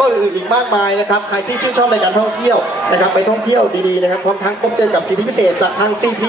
ก็อื่นอีกมากมายนะครับ ใครที่ชื่นชอบในการท่องเที่ยวนะครับ ไปท่องเที่ยวดีๆนะครับ พร้อมทั้งพบเจอกับสิทธิพิเศษจากทาง CP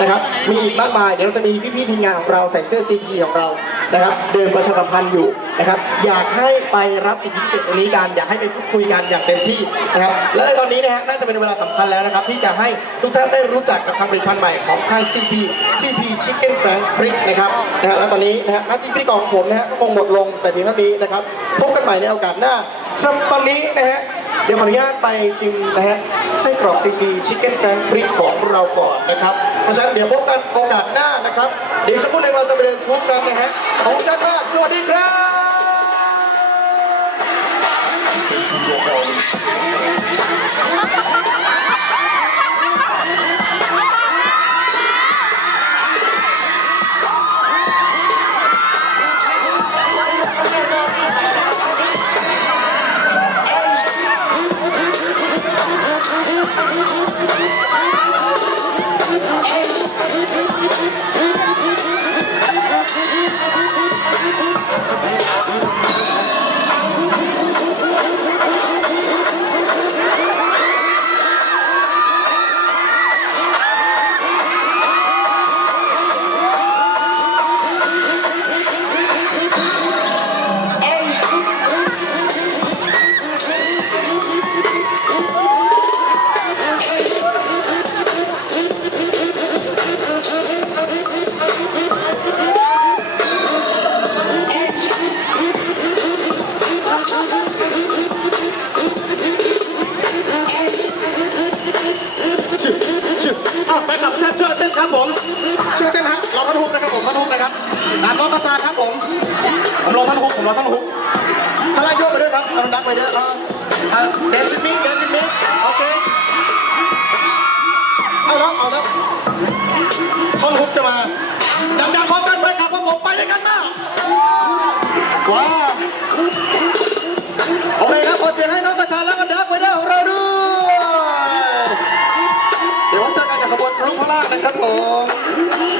นะครับ มีอีกมากมาย เดี๋ยวเราจะมีพี่ๆทีมงานของเราใส่เสื้อ CP ของเรา นะครับ เดินประชาสัมพันธ์อยู่นะครับ อยากให้ไปรับสิทธิพิเศษตรงนี้กัน อยากให้ไปพูดคุยกันอย่างเต็มที่นะครับ และในตอนนี้นะฮะ น่าจะเป็นเวลาสำคัญแล้วนะครับ ที่จะให้ทุกท่านได้รู้จักกับทางผลิตภัณฑ์ใหม่ของทาง CP CP Chicken Frank Brick นะครับนะฮะและตอนนี้นะฮะหน้าที่พิธีกรของผมนะฮะก็คงหมดลงแต่เพียงเท่านี้นะครับ พบกันใหม่ในโอกาสหน้า สำหรับตอนนี้นะฮะเดี๋ยวขออนุญาตไปชิมนะฮะไส้กรอกซีพีชิคเก้นแกรงบริกของเราก่อนนะครับ เพราะฉะนั้นเดี๋ยวพบกันโอกาสหน้านะครับ เดี๋ยวสักครู่ในงเราจะไปเดินทุกกันนะฮะขอบคุณมากสวัสดีครับ ครับผมช่วยเต้นฮะรอท่านฮุกนะครับผมท่านฮุกนะครับตามน้องกระซาครับผมผมรอท่านฮุกผมรอท่านฮุกทลายโยกไปด้วยครับเอาดักไปด้วยอาเอาเดนซิมิเดนซิมิโอเค ข้างล่างนะครับผม